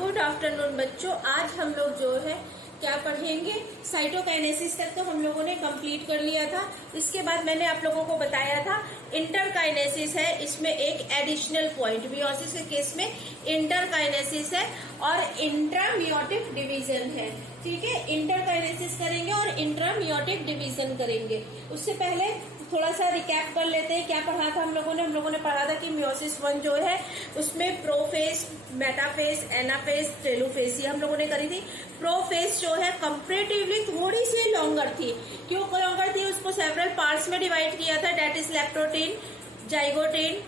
Good afternoon बच्चों। आज हम लोग जो है क्या पढ़ेंगे, साइटोकाइनेसिस तक तो हम लोगों ने कंप्लीट कर लिया था। इसके बाद मैंने आप लोगों को बताया था इंटरकाइनेसिस है, इसमें एक एडिशनल पॉइंट मियोसिस के केस में इंटरकाइनेसिस है और इंट्रामियोटिक डिवीजन है। ठीक है, इंटरकाइनेसिस करेंगे और इंट्रामियोटिक डिवीजन करेंगे। उससे पहले थोड़ा सा रिकैप कर लेते हैं, क्या पढ़ा था हम लोगों ने पढ़ा था कि मियोसिस 1 जो है उसमें प्रोफेज, मेटाफेज, एनाफेज, टेलोफेज ये हम लोगों ने करी थी। प्रोफेज जो है कंपैरेटिवली थोड़ी सी लॉन्गर थी। क्यों लॉन्गर थी? उसको सेवरल पार्ट्स में डिवाइड किया था, that is leptotene, zygotene,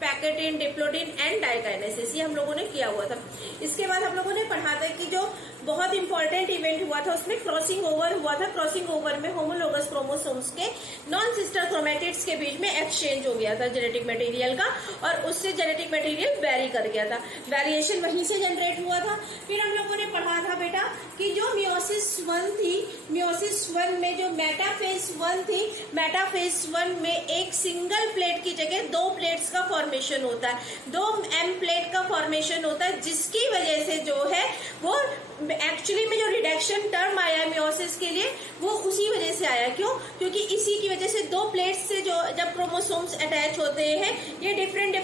pachytene, diplotene and diakinesis, ये हम लोगों ने किया हुआ था। इसके बाद हम लोगों ने पढ़ा था कि जो बहुत इंपॉर्टेंट इवेंट हुआ था उसमें क्रॉसिंग ओवर हुआ था। क्रॉसिंग ओवर में होमोलोगस क्रोमोसोम्स के नॉन सिस्टर क्रोमेटिड्स के बीच में एक्सचेंज हो गया था जेनेटिक मटेरियल का, और उससे जेनेटिक मटेरियल वेरी कर गया था। वेरिएशन वहीं से जनरेट हुआ था। फिर हम लोगों ने पढ़ा था बेटा कि जो मियोसिस 1 थी, मियोसिस 1 में जो मेटाफेज 1 थी, मेटाफेज 1 में एक सिंगल प्लेट की जगह 2 प्लेट्स का फॉर्मेशन होता है, 2 एम प्लेट का फॉर्मेशन होता है, जिसकी वजह से जो है वो एक्चुअली में जो रिडक्शन टर्म आया है मियोसिस के लिए वो उसी वजह से आया। क्यों? क्योंकि इसी की वजह से 2 प्लेट्स से जो जब क्रोमोसोम्स अटैच होते हैं, ये डिफरेंट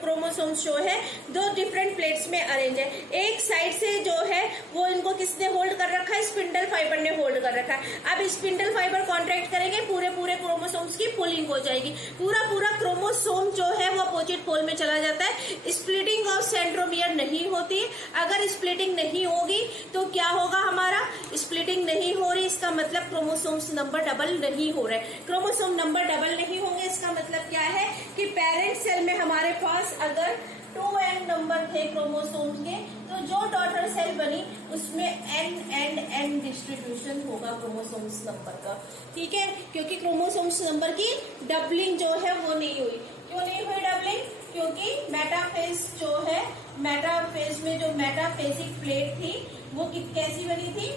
क्रोमोसोम्स जो है 2 डिफरेंट प्लेट्स में अरेंज है। एक साइड से जो है वो इनको किसने होल्ड कर रखा है? स्पिंडल फाइबर ने होल्ड कर रखा है। अब स्पिंडल फाइबर कॉन्ट्रैक्ट करेंगे, पूरे क्रोमोसोम्स की पुलिंग हो जाएगी, पूरा क्रोमोसोम जो है वो अपोजिट पोल में चला जाता है। स्प्लिटिंग ऑफ सेंट्रोमियर नहीं होती। अगर स्प्लिटिंग नहीं होगी तो क्या होगा? हमारा स्प्लिटिंग नहीं हो रही, इसका मतलब क्रोमोसोम्स नंबर डबल नहीं हो रहे। क्रोमोसोम नंबर डबल नहीं होंगे, इसका मतलब क्या है कि पेरेंट सेल में हमारे पास अगर 2n नंबर थे क्रोमोसोम्स के, तो जो डॉटर सेल बनी उसमें n डिस्ट्रीब्यूशन होगा क्रोमोसोम्स नंबर का। ठीक है, क्योंकि क्रोमोसोम्स नंबर की डबलिंग जो है वो नहीं हुई। क्यों नहीं हुई डबलिंग? क्योंकि मेटाफेज जो है, मेटाफेज में जो मेटाफेजिक प्लेट थी वो कैसी बनी थी?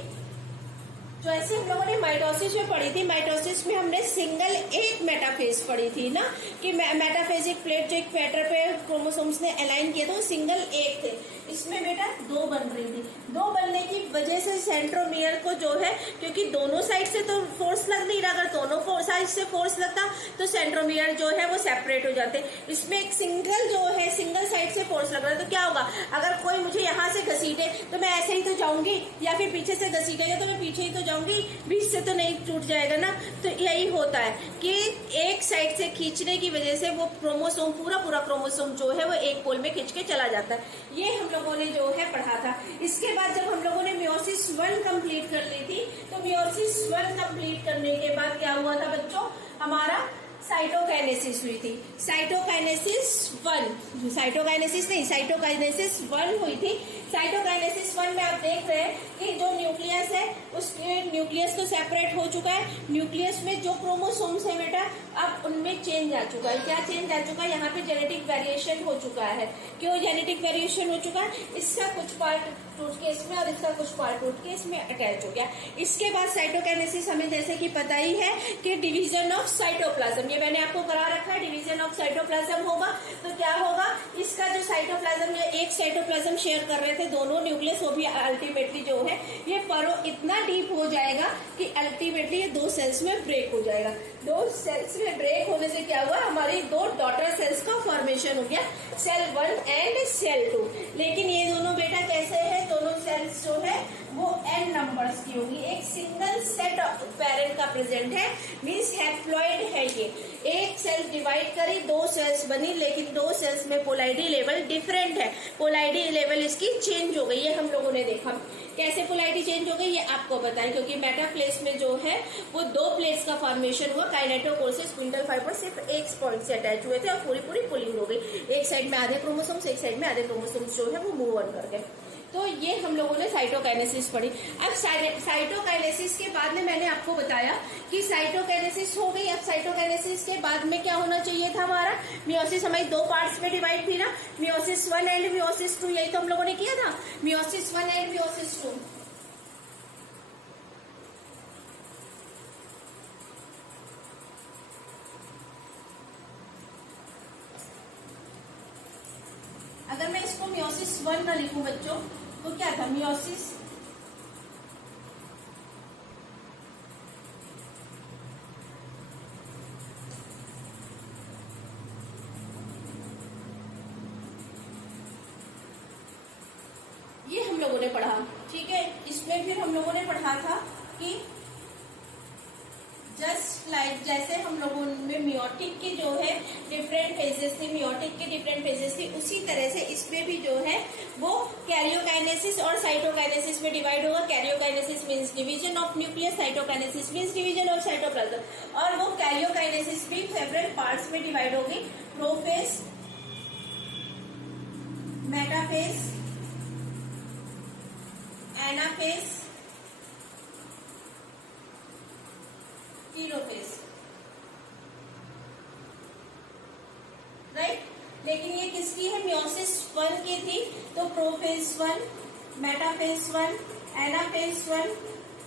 जो ऐसे हम लोगों ने माइटोसिस में पढ़ी थी, माइटोसिस में हमने सिंगल एक मेटाफेज पढ़ी थी ना, कि मेटाफेजिक प्लेट जो इक्वेटर पे क्रोमोसोम्स ने अलाइन किए थे वो सिंगल एक थे। इसमें बेटा 2 बन रही थी। 2 बनने की वजह से सेंट्रोमियर को जो है, क्योंकि दोनों साइड से तो फोर्स लग नहीं रहा, अगर दोनों साइड से फोर्स लगता तो सेंट्रोमियर जो है वो सेपरेट हो जाते। इसमें एक सिंगल जो है, सिंगल साइड से फोर्स लग रहा है, तो क्या होगा? अगर कोई मुझे यहाँ से घसीटे तो मैं ऐसे ही तो जाऊंगी, या फिर पीछे से घसीटेगा तो मैं पीछे ही तो जाऊंगी, बीच से तो नहीं टूट जाएगा ना। तो यही होता है कि एक साइड से खींचने की वजह से वो क्रोमोसोम पूरा क्रोमोसोम जो है वो एक पोल में खींच के चला जाता है। ये हम लोगों ने जो है पढ़ा था। इसके बाद जब हम लोगों ने मियोसिस 1 कंप्लीट कर ली थी, तो मियोसिस 1 कंप्लीट करने के बाद क्या हुआ था बच्चों? हमारा साइटोकाइनेसिस हुई थी। साइटोकाइनेसिस 1 हुई थी। साइटोकाइनेसिस 1 में आप देख रहे हैं कि जो न्यूक्लियस है उसके न्यूक्लियस तो सेपरेट हो चुका है। न्यूक्लियस में जो क्रोमोसोम्स है बेटा अब उनमें चेंज आ चुका है। क्या चेंज आ चुका है? यहाँ पे जेनेटिक वेरिएशन हो चुका है। क्यों जेनेटिक वेरिएशन हो चुका है? इसका कुछ पार्ट टूट के इसमें और इसका कुछ पार्ट टूट के इसमें अटैच हो गया। इसके बाद साइटोकाइनेसिस हमें जैसे कि पता ही है कि डिवीजन ऑफ साइटोप्लाज्म, ये मैंने आपको करा रखा है, डिवीजन ऑफ साइटोप्लाज्म होगा। तो क्या होगा? इसका जो साइटोप्लाज्म है, एक साइटोप्लाज्म शेयर कर रहे थे दोनों न्यूक्लियस, वो भी अल्टीमेटली जो है ये फरो इतना डीप हो जाएगा कि अल्टीमेटली ये 2 सेल्स में ब्रेक हो जाएगा। 2 सेल्स में ब्रेक होने से क्या हुआ? हमारी 2 डॉटर सेल्स का फॉर्मेशन हो गया, सेल 1 एंड सेल 2। लेकिन ये दोनों बेटा कैसे है? दोनों सेल्स जो है वो n नंबर्स की होगी। एक सिंगल सेट ऑफ पेरेंट का प्रेजेंट है, मीन्स हैप्लॉइड है। ये एक सेल डिवाइड करी, 2 सेल्स बनी, लेकिन 2 सेल्स में पोलैरिटी लेवल डिफरेंट है। पोलैरिटी लेवल इसकी चेंज हो गई, ये हम लोगों ने देखा। कैसे पोलैरिटी चेंज हो गई ये आपको बताएं, क्योंकि मेटाप्लेस में जो है वो 2 प्लेट्स का फॉर्मेशन हुआ। काइनेटोकोर से स्पिंडल फाइबर सिर्फ एक पॉइंट से अटैच हुए थे और पूरी पुलिंग हो गई। एक साइड में आधे क्रोमोसोम्स, एक साइड में आधे क्रोमोसोम्स जो है वो मूव ऑन कर गए। तो ये हम लोगों ने साइटोकाइनेसिस पढ़ी। अब साइटोकाइनेसिस के बाद में मैंने आपको बताया कि साइटोकाइनेसिस हो गई। अब साइटोकाइनेसिस के बाद में क्या होना चाहिए था? हमारा मियोसिस हमारी 2 पार्ट्स में डिवाइड थी ना, मियोसिस 1 एंड मियोसिस 2, यही तो हम लोगों ने किया था, मियोसिस 1 एंड मियोसिस 2। अगर मैं इसको मियोसिस 1 ना लिखूं बच्चों, तो क्या था मियोसिस। ये हम लोगों ने पढ़ा, ठीक है। इसमें फिर हम लोगों ने पढ़ा था कि जस्ट लाइक जैसे हम लोगों में मियोटिक के जो है डिफरेंट फेजेस थे, मियोटिक के डिफरेंट फेजेस थे, उसी तरह से इसमें भी जो है वो कैरियोकाइनेसिस और साइटोकाइनेसिस में डिवाइड होगा। Karyokinesis means division of nucleus, cytokinesis means division of cytoplasm. और वो कैरियोकाइनेसिस भी सेवरल पार्ट्स में डिवाइड होगी, prophase, metaphase, anaphase, telophase, right. लेकिन ये किसकी है, मियोसिस 1 की थी। तो प्रोफेज 1, मेटाफेज 1, एनाफेज 1,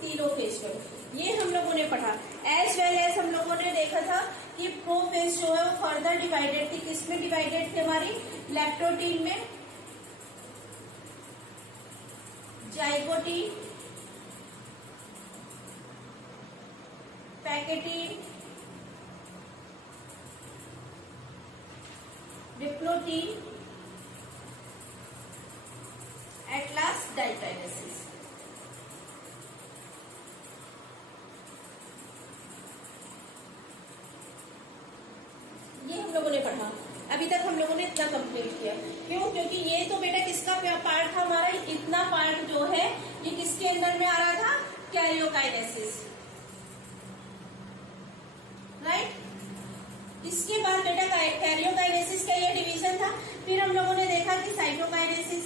टेलोफेज 1, ये हम लोगों ने पढ़ा। एज वेल एज हम लोगों ने देखा था कि प्रोफेज जो है वो फर्दर डिवाइडेड थी। किसमें डिवाइडेड थी, हमारी लैक्टोटीन में, zygotene, pachytene, diplotene, at last diakinesis. ये हम लोगों ने पढ़ा। अभी तक हम लोगों ने इतना कंप्लीट किया। क्यों? क्योंकि ये तो बेटा किसका पार्ट था, हमारा इतना पार्ट जो है ये किसके अंदर में आ रहा था, कैरियोकाइनेसिस, राइट। इसके बाद बेटा कैरियोकाइनेसिस का ये डिवीजन था। फिर हम लोगों ने देखा कि साइटोकाइनेसिस,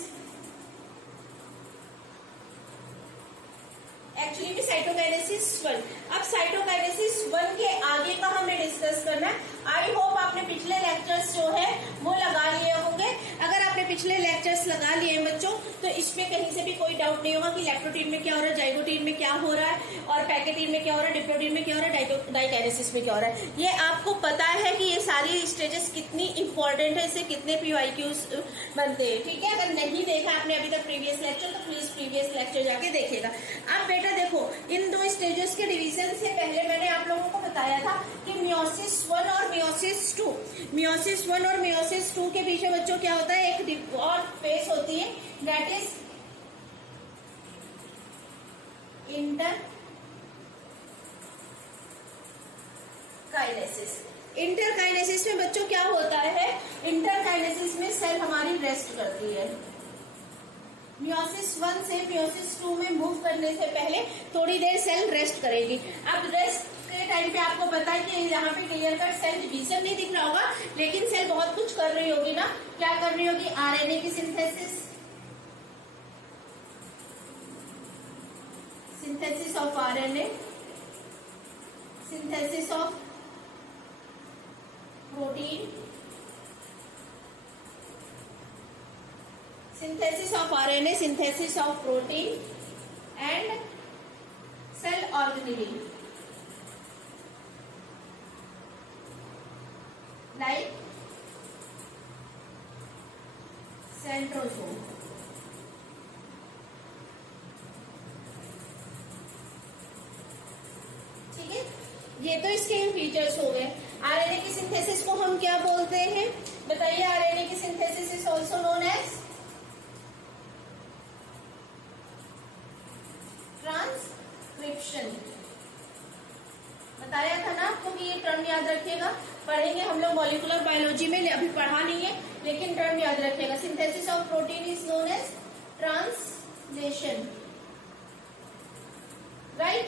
एक्चुअली में साइटोकाइनेसिस 1। अब साइटोकाइनेसिस 1 के आगे का हमें डिस्कस करना है। आई होप आपने पिछले लेक्चर्स जो है वो लगा लिए होंगे। अगर आपने पिछले लेक्चर्स लगा लिए हैं बच्चों, तो इसमें कहीं से भी कोई डाउट नहीं होगा कि लैक्टोटीन में क्या हो रहा है, जाइगोटीन में क्या हो रहा है, और पैकेटीन में क्या हो रहा है, डिप्लोटीन में क्या हो रहा है, डाइकाइनेसिस में क्या हो रहा है। ये आपको पता है कि ये सारी स्टेजेस कितनी इंपॉर्टेंट है, इससे कितने PYQs बनते हैं, ठीक है। अगर नहीं देखा आपने अभी तक प्रीवियस लेक्चर, तो प्लीज प्रीवियस लेक्चर जाके देखिएगा। अब बेटा देखो, इन दो स्टेजेस के डिवीजन से पहले मैंने आप लोगों को बताया था कि मियोसिस 1 और मियोसिस 2, मियोसिस 1 और मियोसिस 2 के बीच में बच्चों क्या होता है, एक और फेज होती है, दैट इज इंटरकाइनेसिस। इंटरकाइनेसिस में बच्चों क्या होता है, इंटरकाइनेसिस में सेल हमारी रेस्ट करती है। मियोसिस 1 से मियोसिस 2 में मूव करने से पहले थोड़ी देर सेल रेस्ट करेगी। अब रेस्ट के टाइम पे आपको पता है कि यहाँ पे क्लियर कट सेल डिवीजन नहीं दिख रहा होगा, लेकिन सेल बहुत कुछ कर रही होगी ना। क्या कर रही होगी, RNA की synthesis, synthesis of RNA, synthesis of protein, synthesis of RNA, synthesis of protein and cell organelle like centrosome। ठीक है, ये तो इसके फीचर्स हो गए। RNA की सिंथेसिस को हम क्या बोलते हैं, बताइए। RNA की synthesis is also known as transcription. बताया था ना आपको कि ये टर्म याद रखिएगा, पढ़ेंगे हम लोग मॉलिक्यूलर बायोलॉजी में, अभी पढ़ा नहीं है, लेकिन टर्म याद रखिएगा। Synthesis of protein is known as translation, right.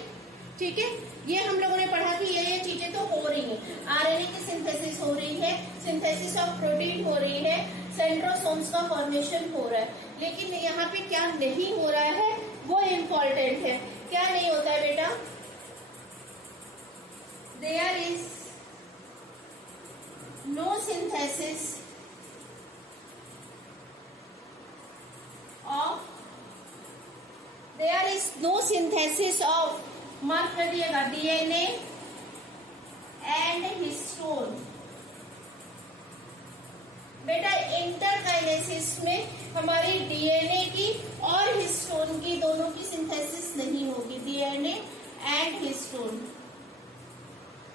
ठीक है, ये हम लोगों ने पढ़ा कि ये चीजें तो हो रही हैं। आरएनए की सिंथेसिस हो रही है, सिंथेसिस ऑफ प्रोटीन हो रही है, सेंट्रोसोम्स का फॉर्मेशन हो रहा है। लेकिन यहाँ पे क्या नहीं हो रहा है वो इम्पोर्टेंट है। क्या नहीं होता है बेटा, there is no synthesis of, there is no synthesis of, mark कर दिएगा, डीएनए एंड हिस्टोन। बेटा इंटरकाइनेसिस में हमारी डीएनए की की और हिस्टोन की, दोनों की सिंथेसिस नहीं होगी। DNA and histone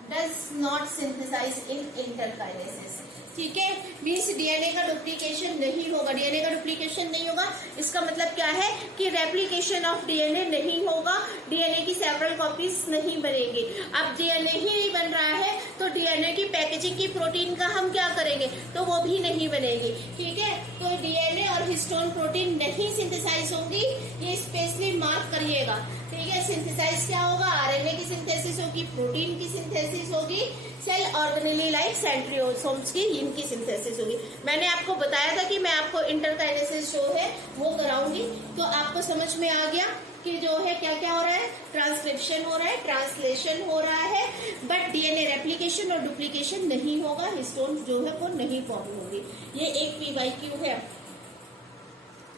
does not synthesise in interkinesis. ठीक है, मीन्स डीएनए का डुप्लीकेशन नहीं होगा। डीएनए का डुप्लीकेशन नहीं होगा, इसका मतलब क्या है कि रेप्लिकेशन ऑफ डीएनए नहीं होगा, डीएनए की सेवरल कॉपीज नहीं बनेगी। अब डीएनए ही नहीं बन रहा है तो डीएनए की पैकेजिंग की प्रोटीन का हम क्या करेंगे, तो वो भी नहीं बनेगी। ठीक है, तो डीएनए और हिस्टोन प्रोटीन नहीं सिंथेसाइज होंगी, ये स्पेशली मार्क करिएगा। ठीक है, सिंथेसाइज क्या होगा, आरएनए की सिंथेसिस होगी, प्रोटीन की सिंथेसिस होगी, सेल ऑर्गेनेली लाइक सेंट्रियोसोम्स की इनकी सिंथेसिस होगी। मैंने आपको बताया था कि मैं आपको इंटरकाइनेसिस जो है वो कराऊंगी, तो आपको समझ में आ गया कि जो है क्या क्या हो रहा है, ट्रांसक्रिप्शन हो रहा है, ट्रांसलेशन हो रहा है, बट डीएनए रेप्लिकेशन और डुप्लीकेशन नहीं होगा, हिस्टोन जो है वो नहीं फॉर्म होगी। ये एक पीवाईक्यू है।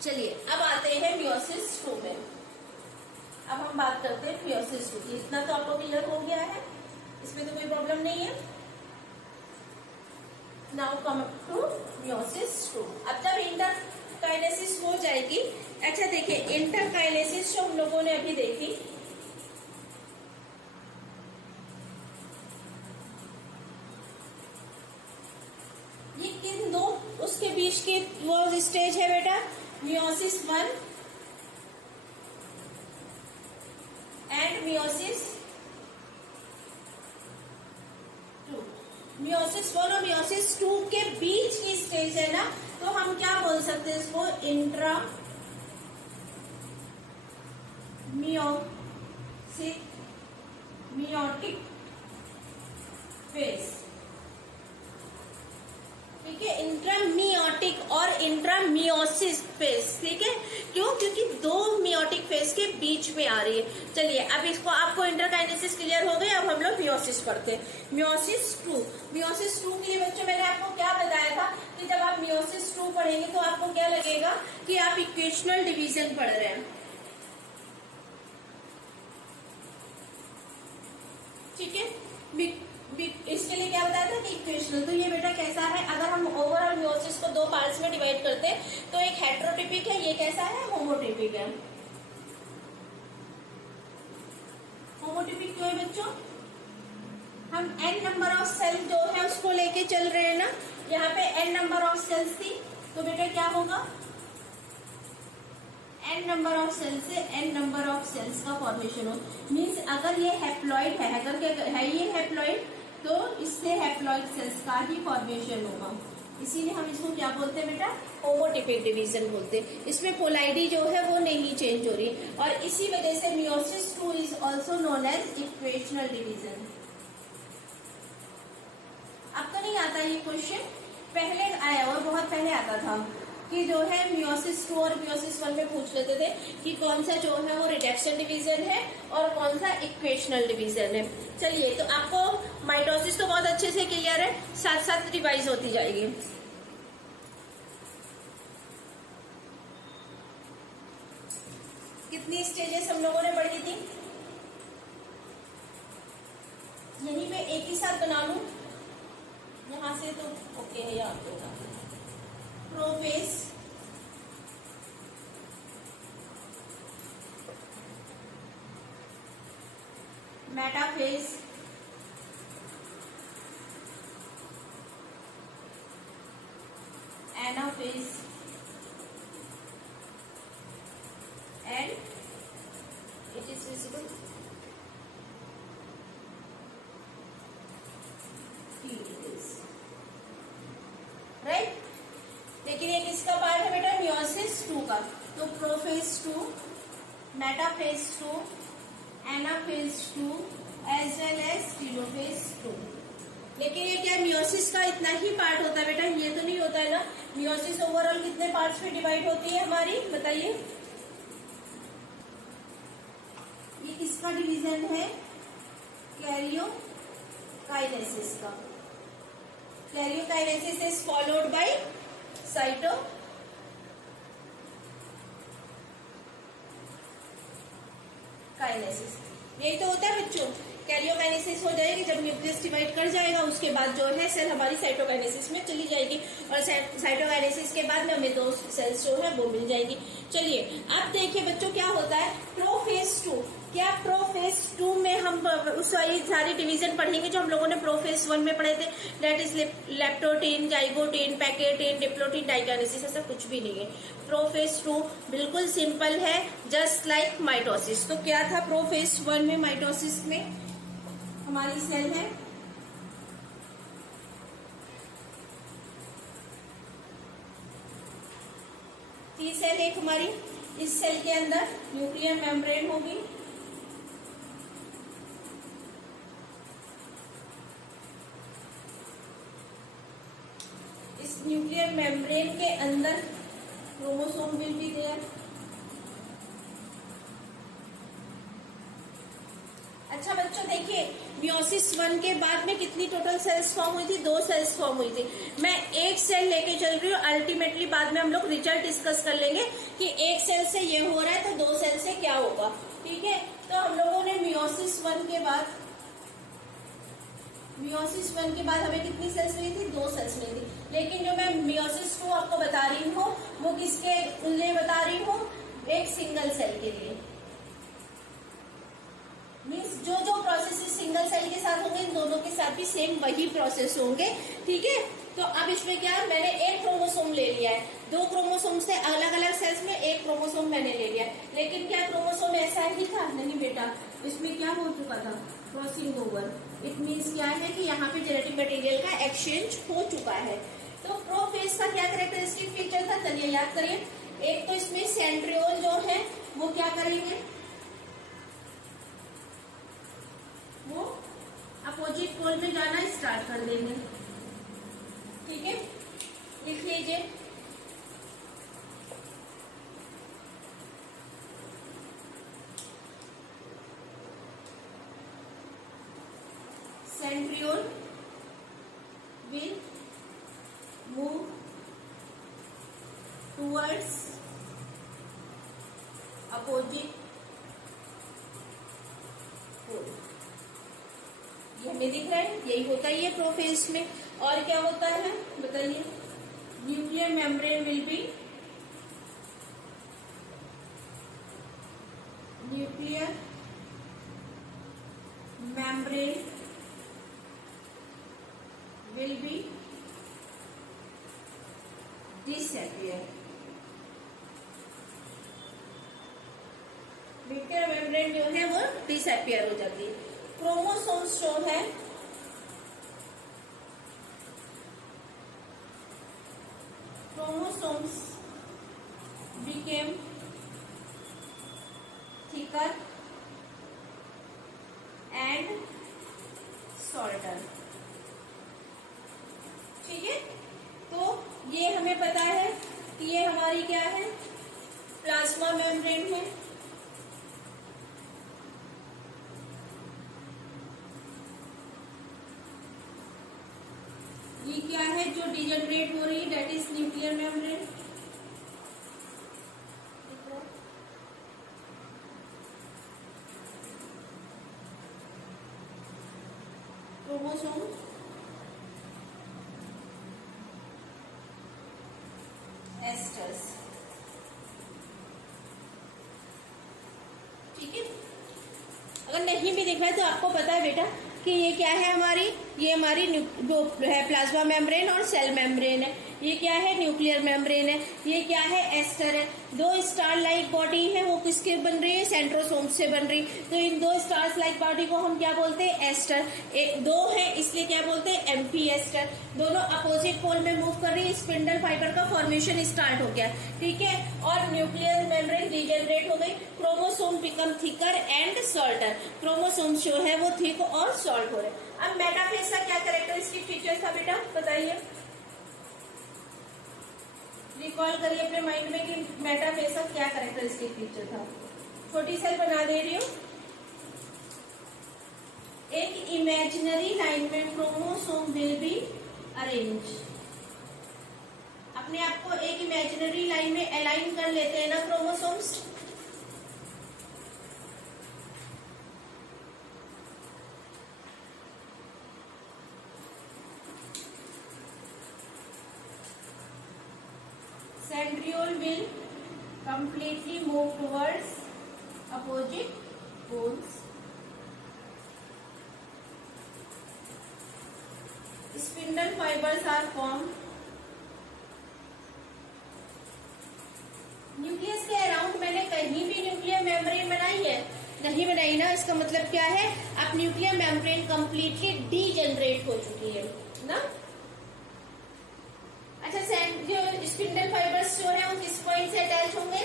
चलिए अब आते हैं मियोसिस 2 में। अब हम बात करते हैं मियोसिस 2 की। इतना तो आपको क्लियर हो गया है, इसमें तो कोई प्रॉब्लम नहीं है। Now come to meiosis 2। अब तक इंटरकाइनेसिस हो जाएगी। अच्छा देखिए, इंटरकाइनेसिस जो हम लोगों ने अभी देखी, ये किन दो उसके बीच की वो स्टेज है बेटा, मियोसिस 1 एंड मियोसिस 2। मियोसिस 1 और मियोसिस 2 के बीच की स्टेज है ना, तो हम क्या बोल सकते हैं इसको, इंट्रा मियोटिक फेज। ठीक है, इंट्रामियोटिक और इंट्रामियोसिस फेज। ठीक है, क्यों, क्योंकि दो मियोटिक फेज के बीच में आ रही है। चलिए अब इसको, आपको इंटरकाइनेसिस क्लियर हो गई, अब हम लोग मियोसिस पढ़ते हैं। मियोसिस 2। मियोसिस 2 के लिए बच्चों मैंने आपको क्या बताया था कि जब आप मियोसिस 2 पढ़ेंगे तो आपको क्या लगेगा कि आप इक्वेशनल डिवीजन पढ़ रहे हैं। ठीक है, इसके लिए क्या बताया था कि इक्वेशनल। तो ये बेटा कैसा है, अगर हम ओवरऑल मियोसिस को 2 पार्ट्स में डिवाइड करते हैं तो एक हेट्रोटिपिक है, ये कैसा है, होमोटिपिक है। होमोटिपिक क्यों है बच्चों, हम n नंबर ऑफ सेल जो है उसको लेके चल रहे हैं ना, यहाँ पे n नंबर ऑफ सेल्स थी, तो बेटा क्या होगा, n नंबर ऑफ सेल्स से n नंबर ऑफ सेल्स का फॉर्मेशन हो। मीन्स अगर ये हैप्लॉइड है, अगर है ये हैप्लॉइड, तो इससे हैप्लॉइड सेल्स का ही फॉर्मेशन होगा। इसीलिए हम इसको क्या बोलते हैं बेटा, होमोटिपिक डिवीजन बोलते हैं। इसमें पोलाइडी जो है वो नहीं चेंज हो रही, और इसी वजह से meiosis 2 is also known as equational division. अब तो नहीं आता ये क्वेश्चन, पहले आया और बहुत पहले आता था कि जो है मियोसिस 2 और मियोसिस 1 में पूछ लेते थे कि कौन सा जो है वो रिडक्शन डिवीजन है और कौन सा इक्वेशनल डिवीजन है। चलिए, तो आपको माइटोसिस तो बहुत अच्छे से क्लियर है, साथ साथ रिवाइज होती जाएगी। कितनी स्टेजेस हम लोगों ने पढ़ी थी, यहीं पे एक ही साथ बना लूं, यहां से तो ओके है, यहाँ पे prophase, metaphase, anaphase and it is visible right. लेकिन ये किसका पार्ट है बेटा, मियोसिस 2 का। तो prophase 2, metaphase 2, anaphase 2 as well as telophase 2। लेकिन ये क्या मियोसिस का इतना ही पार्ट होता है बेटा, ये तो नहीं होता है ना। मियोसिस ओवरऑल कितने पार्ट्स में डिवाइड होती है हमारी, बताइए। ये किसका डिवीजन है, कैरियोकाइनेसिस का। Karyokinesis is followed by cytokinesis. यही तो होता है बच्चों, कैरियोकाइनेसिस हो जाएगी जब न्यूक्लियस डिवाइड कर जाएगा, उसके बाद जो है सेल हमारी साइटोकाइनेसिस में चली जाएगी, और साइटोकाइनेसिस के बाद में हमें 2 सेल्स जो है वो मिल जाएगी। चलिए अब देखिए बच्चों क्या होता है प्रोफेज 2। क्या प्रोफेज 2 में हम उस सारी डिवीजन पढ़ेंगे जो हम लोगों ने प्रोफेज 1 में पढ़े थे, that is leptotene, zygotene, pachytene, diplotene, diakinesis, ऐसा कुछ भी नहीं है। प्रोफेज 2 बिल्कुल सिंपल है, जस्ट लाइक माइटोसिस। तो क्या था प्रोफेज 1 में? माइटोसिस में हमारी सेल है, टी सेल एक हमारी, इस सेल के अंदर न्यूक्लियर मेम्ब्रेन होगी, इस न्यूक्लियर मेम्ब्रेन के अंदर क्रोमोसोम विल बी देयर। अच्छा बच्चों देखिए मियोसिस 1 के बाद में कितनी टोटल सेल्स फॉर्म हुई थी? 2 सेल्स फॉर्म हुई थी। मैं एक सेल लेके चल रही हूँ, अल्टीमेटली बाद में हम लोग रिजल्ट डिस्कस कर लेंगे कि एक सेल से ये हो रहा है तो 2 सेल से क्या होगा, ठीक है। तो हम लोगों ने मियोसिस 1 के बाद हमें कितनी सेल्स मिली थी? 2 सेल्स मिली थी। लेकिन जो मैं मियोसिस 2 आपको बता रही हूँ वो किसके लिए बता रही हूँ? एक सिंगल सेल के लिए। मीन्स जो जो प्रोसेस सिंगल सेल के साथ होंगे इन दोनों के साथ भी सेम वही प्रोसेस होंगे, ठीक है। तो अब इसमें क्या है, मैंने एक क्रोमोसोम ले लिया है, 2 क्रोमोसोम से अलग अलग सेल्स में एक क्रोमोसोम मैंने ले लिया है। लेकिन क्या क्रोमोसोम ऐसा ही था? नहीं बेटा, इसमें क्या हो चुका था? Crossing over. इट मीन्स क्या है कि यहाँ पे जेनेटिक मटेरियल का एक्सचेंज हो चुका है। तो प्रोफेज का क्या कैरेक्टरिस्टिक फीचर था? चलिए याद करिए। एक तो इसमें सेंट्रियोल जो है वो क्या करेंगे? वो अपोजिट पोल में जाना स्टार्ट कर देंगे, ठीक है। लिख लीजिए centriole will move towards opposite pole. ये हमें दिख रहा है, यही होता है ये प्रोफेज में। और क्या होता है बताइए? Nuclear membrane will be disappear. Nuclear membrane जो है वो डिसअपियर हो जाती है। क्रोमोसोम्स जो है chromosomes became thicker and shorter, ठीक है। तो ये हमें पता है कि ये हमारी क्या है? प्लाज्मा मेम्ब्रेन है। ये क्या है जो डिजनरेट हो रही है? That is nuclear membrane. Chromosome asters, ठीक है। अगर नहीं भी दिख रहा है तो आपको पता है बेटा कि ये क्या है हमारी? ये हमारी जो है प्लाज्मा मेम्ब्रेन और सेल मेम्ब्रेन है। ये क्या है? न्यूक्लियर मेम्ब्रेन है। ये क्या है? एस्टर है। 2 स्टार लाइक बॉडी है, वो किसके बन रही है? सेंट्रोसोम से बन रही। तो इन 2 स्टार्स लाइक बॉडी को हम क्या बोलते हैं? एस्टर। 2 है इसलिए क्या बोलते हैं? Amphiaster. दोनों अपोजिट पोल में मूव कर रही है, स्पिंडल फाइबर का फॉर्मेशन स्टार्ट हो गया, ठीक है। और न्यूक्लियर मेम्ब्रेन डिजेनरेट हो गई। Chromosome become thicker and Salter. Chromosome जो है वो थिक और सॉल्ट हो रहे। अब मेटाफेज का क्या कैरेक्टरिस्टिक फीचर था बेटा बताइए? रिकॉल करिए अपने माइंड में कि मेटाफेज का क्या कैरेक्टरिस्टिक फीचर था। छोटी सेल बना दे रही हूं। एक इमेजिनरी लाइन में क्रोमोसोम विल बी अरेंज। अपने आप को एक इमेजिनरी लाइन में अलाइन कर लेते हैं ना chromosomes. centriole will completely move towards opposite poles. Spindle fibers are formed. Nucleus के अराउंड मैंने कहीं भी न्यूक्लियर मेम्ब्रेन बनाई है? नहीं बनाई ना। इसका मतलब क्या है, अब न्यूक्लियर मेम्ब्रेन कंप्लीटली डीजनरेट हो चुकी है ना। अच्छा, जो स्पिंडल फाइबर्स जो है वो किस पॉइंट से अटैच होंगे?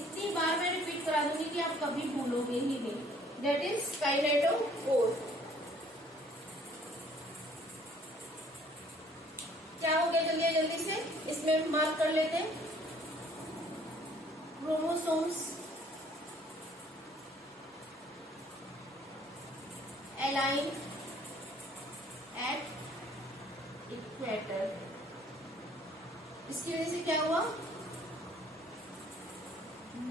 इतनी बार मैं रिपीट करा दूंगी कि आप कभी भूलोगे ही नहीं। That is kinetochore. क्या हो गया, जल्दी जल्दी से इसमें मार्क कर लेते हैं। Chromosomes align at equator. इसकी वजह से क्या हुआ,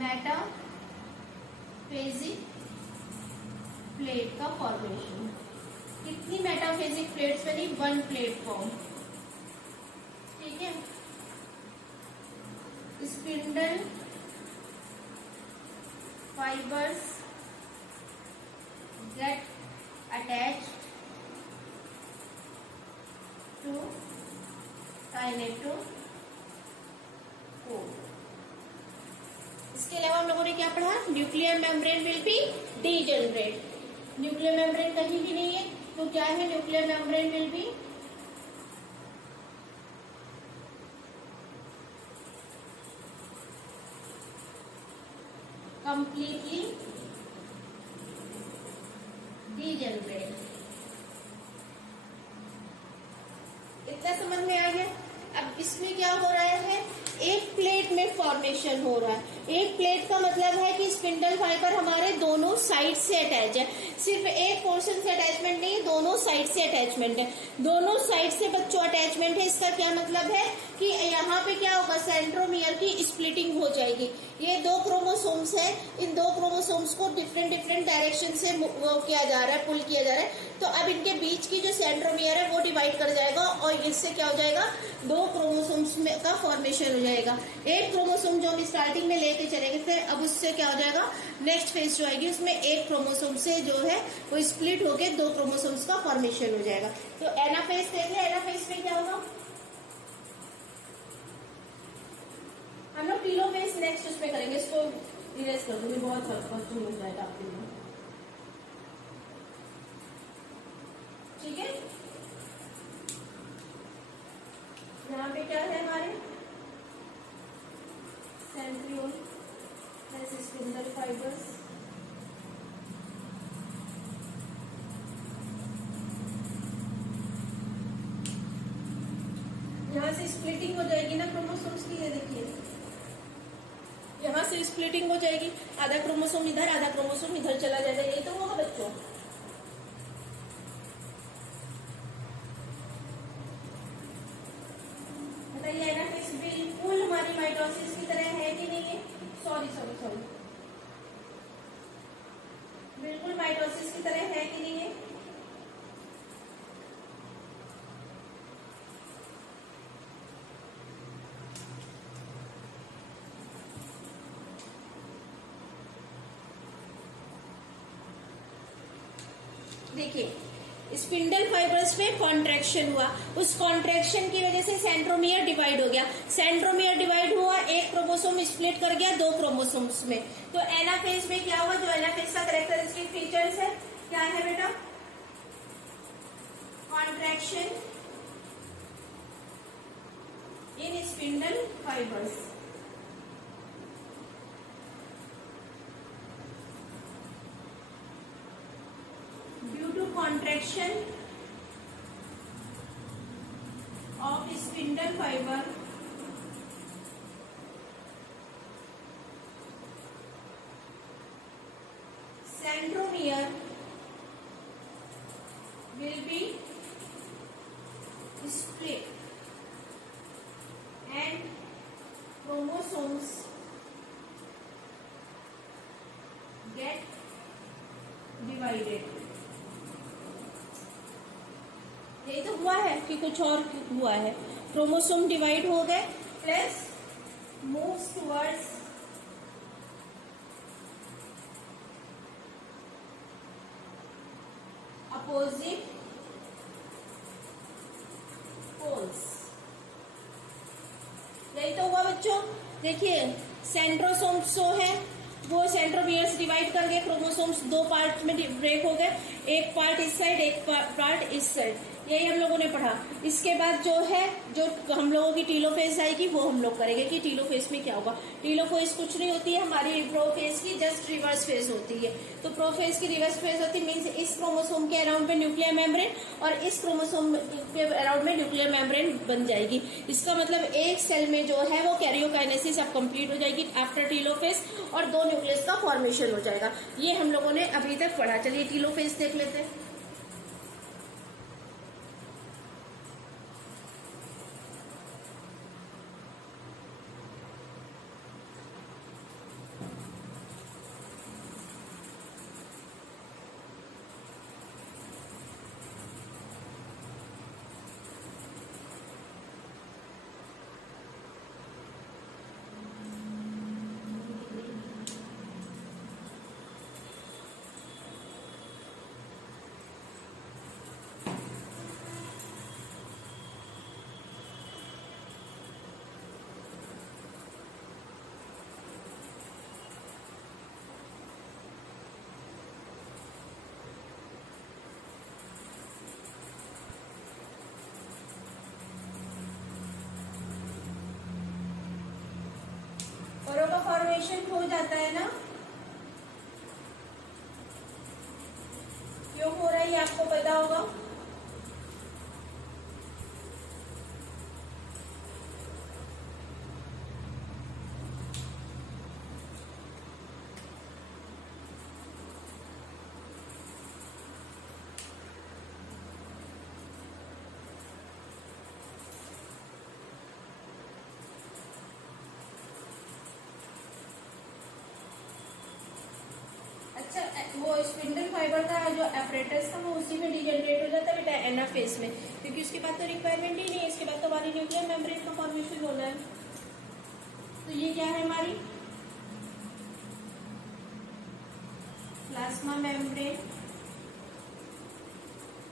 मेटाफेजिक प्लेट का फॉर्मेशन। कितनी मेटाफेजिक प्लेट्स बनी? 1 प्लेटफॉर्म। ठीक है। Spindle fibres get attached to kinetocore। इसके अलावा हम लोगों ने क्या पढ़ा? Nuclear membrane will be degenerate. Nuclear membrane कहीं भी नहीं है तो क्या है, nuclear membrane will be completely degenerate. इतना समझ में आ गया। अब इसमें क्या हो रहा है, एक प्लेट में फॉर्मेशन हो रहा है। एक प्लेट का मतलब है कि स्पिंडल फाइबर हमारे दोनों साइड से अटैच है, सिर्फ एक पोर्शन से अटैचमेंट नहीं है, दोनों साइड से अटैचमेंट है। दोनों साइड से बच्चों अटैचमेंट है। इसका क्या मतलब है कि यहाँ पे क्या होगा, सेंट्रोमियर की स्प्लिटिंग हो जाएगी। ये 2 क्रोमोसोम्स है, इन 2 क्रोमोसोम्स को डिफरेंट डायरेक्शन से वो किया जा रहा है, पुल किया जा रहा है। तो अब इनके बीच की जो सेंट्रोमियर है वो डिवाइड कर जाएगा और इससे क्या हो जाएगा, 2 क्रोमोसोम्स का फॉर्मेशन हो जाएगा। एक क्रोमोसोम जो हम स्टार्टिंग में लेके चलेंगे थे, अब उससे क्या हो जाएगा, नेक्स्ट फेज जो आएगी उसमें एक क्रोमोसोम से जो है वो स्प्लिट होके 2 क्रोमोसोम्स का फॉर्मेशन हो जाएगा। तो एनाफेज देख ले, एनाफेज में क्या होगा, हम लोग टीलोफेज नेक्स्ट उसमें करेंगे। इसको इरेज कर दूंगी, बहुत कष्ट हो जाएगा आपके लिए। ठीक है। यहाँ पे क्या है हमारे सेंट्रियोल स्पिंडल फाइबर्स। यहाँ से स्प्लिटिंग हो जाएगी ना क्रोमोसोम्स की, ये देखिए यहाँ से स्प्लिटिंग हो जाएगी, आधा क्रोमोसोम इधर आधा क्रोमोसोम इधर चला जाएगा। यही तो होगा बच्चों। बताइए ना, बिल्कुल हमारी माइटोसिस की तरह है कि नहीं है? सॉरी, बिल्कुल माइटोसिस की तरह है कि नहीं है? देखिए, स्पिंडल फाइबर्स में कॉन्ट्रैक्शन हुआ, उस कॉन्ट्रैक्शन की वजह से सेंट्रोमियर डिवाइड हो गया। सेंट्रोमियर डिवाइड हुआ, एक क्रोमोसोम स्प्लिट कर गया 2 क्रोमोसोम्स में। तो एनाफेज में क्या हुआ, जो एनाफेज का कैरेक्टरिस्टिक फीचर्स है क्या है बेटा, contraction in spindle fibres. Contraction of spindle fiber centromere will be split and chromosomes get divided। यही तो हुआ है कि कुछ और हुआ है, क्रोमोसोम डिवाइड हो गए plus moves towards opposite poles। यही तो हुआ बच्चों। देखिए सेंट्रोसोम्स जो है वो सेंट्रोमियर्स डिवाइड कर गए, क्रोमोसोम्स दो पार्ट में ब्रेक हो गए, एक पार्ट इस साइड एक पार्ट इस साइड, यही हम लोगों ने पढ़ा। इसके बाद जो है जो हम लोगों की टीलोफेज आएगी वो हम लोग करेंगे कि टीलोफेज में क्या होगा। टीलोफेज कुछ नहीं होती है हमारी प्रोफेज की, जस्ट रिवर्स फेज होती है। तो प्रोफेज की रिवर्स फेज होती है मीन्स इस क्रोमोसोम के अराउंड में न्यूक्लियर मेम्ब्रेन और इस क्रोमोसोम के अराउंड में न्यूक्लियर मेम्ब्रेन बन जाएगी। इसका मतलब एक सेल में जो है वो कैरियोकाइनेसिस अब कंप्लीट हो जाएगी आफ्टर टीलोफेज और दो न्यूक्लियस का फॉर्मेशन हो जाएगा। ये हम लोगों ने अभी तक पढ़ा। चलिए टीलोफेज देख लेते हैं। परों का फॉर्मेशन हो जाता है ना, क्यों हो रहा है ये आपको पता होगा। अच्छा, वो स्पिंडल फाइबर का जो एपरेटस था वो उसी में डिजेनरेट हो जाता है बेटा एनाफेज में, क्योंकि उसके बाद तो रिक्वायरमेंट ही नहीं है। इसके बाद तो हमारी न्यूक्लियर मेम्ब्रेन का फॉर्मेशन होना है। तो ये क्या है हमारी प्लाज्मा मेम्ब्रेन,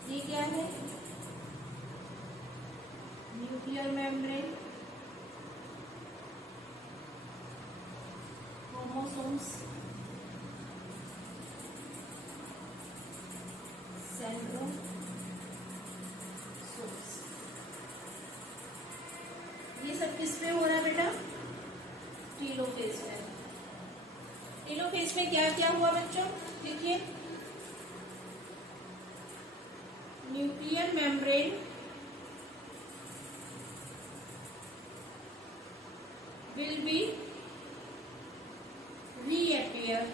ये क्या है न्यूक्लियर मेम्ब्रेन, क्रोमोसोम्स, ये सब किस पे हो रहा है बेटा टीलोफेज में। टीलोफेज में क्या क्या हुआ बच्चों देखिए, nuclear membrane will be reappear,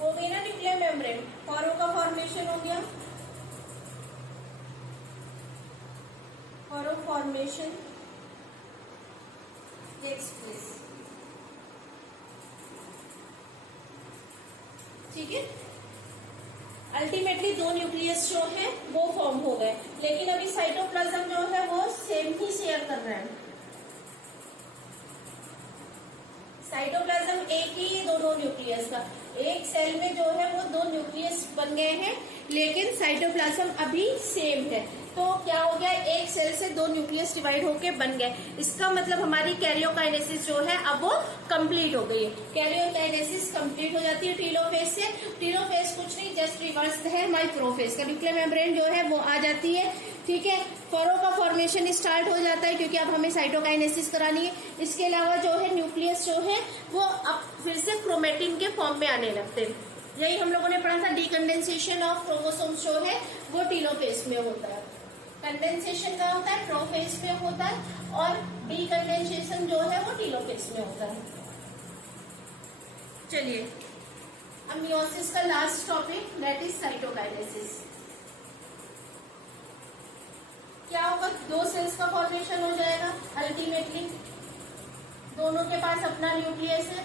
हो गई ना न्यूक्लियर मेम्ब्रेन, पोरों का फॉर्मेशन हो गया, पोरो फॉर्मेशन टेक्स प्लेस। ठीक है, अल्टीमेटली दो न्यूक्लियस जो है वो फॉर्म हो गए, लेकिन अभी साइटोप्लाज्म जो है वो सेम ही शेयर कर रहा है। साइटोप्लाज्म एक ही दोनों न्यूक्लियस का, एक सेल में जो है वो दो न्यूक्लियस बन गए हैं लेकिन साइटोप्लाज्म अभी सेम है। तो क्या हो गया, एक सेल से दो न्यूक्लियस डिवाइड होके बन गए। इसका मतलब हमारी कैरियोकाइनेसिस जो है अब वो कंप्लीट हो गई है। कैरियोकाइनेसिस कंप्लीट हो जाती है टीलोफेज से। टीलोफेज कुछ नहीं, जस्ट रिवर्स है हमारी प्रोफेज का। न्यूक्लियर मेम्ब्रेन जो है वो आ जाती है, ठीक है, फरो का फॉर्मेशन स्टार्ट हो जाता है क्योंकि अब हमें साइटोकाइनेसिस करानी है। इसके अलावा जो है न्यूक्लियस जो है वो अब फिर से क्रोमेटिन के फॉर्म में आने लगते हैं। यही हम लोगों ने पढ़ा था, डीकंडेंसेशन ऑफ क्रोमोसोम्स जो है वो टीलोफेज में होता है। कंडेंसेशन का होता है प्रोफेज में होता है और डीकंडेंसेशन जो है वो टीलोफेज में होता है। चलिए अब मियोसिस का last topic that is cytokinesis. क्या होगा, दो सेल्स का फॉर्मेशन हो जाएगा अल्टीमेटली, दोनों के पास अपना न्यूक्लियस है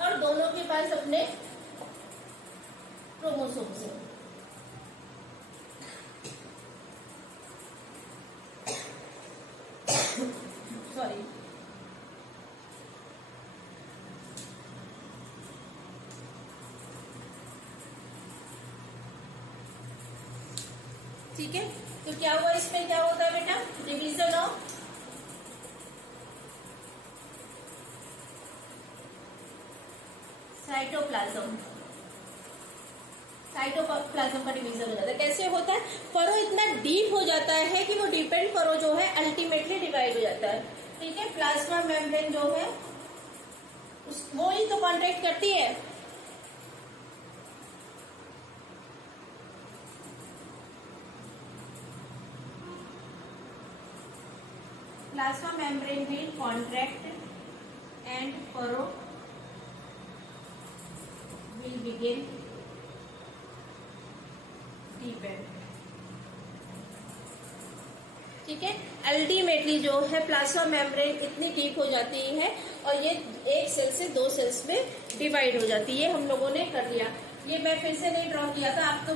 और दोनों के पास अपने क्रोमोसोम्स है। 5। ठीक है, तो क्या हुआ, इसमें क्या होता है बेटा, डिवीजन ऑफ साइटोप्लाज्म। साइटोप्लाज्म का डिवीजन हो जाता है। कैसे होता है, फरो इतना डीप हो जाता है कि वो डिपेंड फरो जो है अल्टीमेटली डिवाइड हो जाता है। ठीक है, प्लाज्मा मेम्ब्रेन जो है वो ही तो कॉन्ट्रैक्ट करती है। Plasma membrane will contract and furrow will begin deepen। ठीक है, अल्टीमेटली जो है प्लाज्मा मेम्ब्रेन इतनी डीप हो जाती है और ये एक सेल से 2 सेल्स में डिवाइड हो जाती है। हम लोगों ने कर लिया, ये मैं फिर से नहीं ड्रॉ किया था, आप तो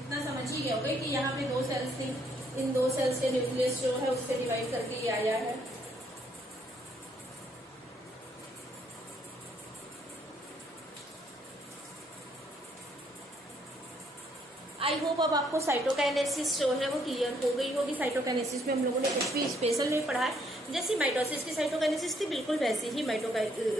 इतना समझ ही गए होंगे कि यहाँ पे 2 सेल्स थी, इन 2 सेल्स के न्यूक्लियस जो है उससे डिवाइड करके ये आया है। आई होप अब आपको साइटोकाइनेसिस जो है वो क्लियर हो गई होगी। साइटोकाइनेसिस में हम लोगों ने कुछ भी स्पेशल नहीं पढ़ा है, जैसी माइटोसिस की साइटोकाइनेसिस थी बिल्कुल वैसी ही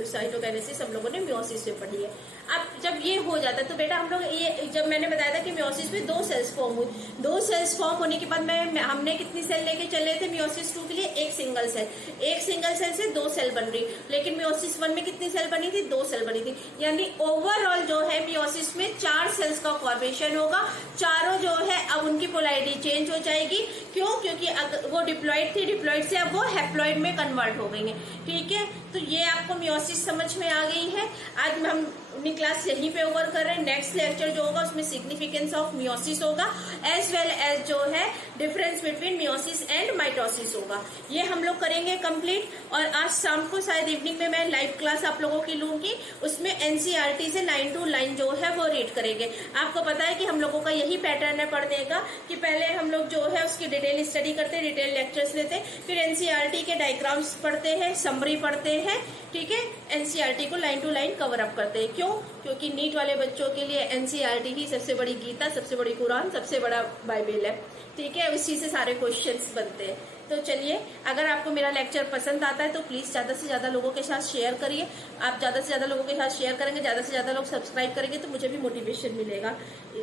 साइटोकाइनेसिस हम लोगों ने मियोसिस में पढ़ी है। अब जब ये हो जाता है तो बेटा हम लोग ये, जब मैंने बताया था कि मियोसिस में 2 सेल्स फॉर्म हुई, 2 सेल्स फॉर्म होने के बाद हमने कितनी सेल लेके चले थे मियोसिस 2 के लिए, एक सिंगल सेल से 2 सेल बन रही, लेकिन मियोसिस 1 में कितनी सेल बनी थी, 2 सेल बनी थी। यानी ओवरऑल जो है मियोसिस में 4 सेल्स का फॉर्मेशन होगा। चारों जो है अब उनकी पोलैरिटी चेंज हो जाएगी। क्यों? क्योंकि वो डिप्लॉइड थी, डिप्लॉइड से अब वो हैप्लॉइड में कन्वर्ट हो गई है। ठीक है, तो ये आपको मियोसिस समझ में आ गई है। आज हम अपनी क्लास यहीं पे ओवर कर रहे हैं। नेक्स्ट लेक्चर जो होगा उसमें सिग्निफिकेंस ऑफ मियोसिस होगा, एज वेल एज जो है difference between meiosis and mitosis होगा। ये हम लोग करेंगे कंप्लीट। और आज शाम को शायद इवनिंग में मैं लाइव क्लास आप लोगों की लूंगी, उसमें एनसीईआरटी से लाइन टू लाइन जो है वो रीड करेंगे। आपको पता है कि हम लोगों का यही पैटर्न है पढ़ने का, कि पहले हम लोग जो है उसकी डिटेल स्टडी करते हैं, डिटेल लेक्चर्स लेते हैं, फिर एनसीईआरटी के डायग्राम्स पढ़ते हैं, समरी पढ़ते हैं। ठीक है, एनसीईआरटी को line to line cover up करते हैं। क्यों? क्योंकि नीट वाले बच्चों के लिए एनसीईआरटी ही सबसे बड़ी गीता, सबसे बड़ी कुरान, सबसे बड़ा बाइबल है। ठीक है, उसी से सारे क्वेश्चंस बनते हैं। तो चलिए, अगर आपको मेरा लेक्चर पसंद आता है तो प्लीज ज्यादा से ज्यादा लोगों के साथ शेयर करिए। आप ज्यादा से ज्यादा लोगों के साथ शेयर करेंगे, ज्यादा से ज्यादा लोग सब्सक्राइब करेंगे तो मुझे भी मोटिवेशन मिलेगा।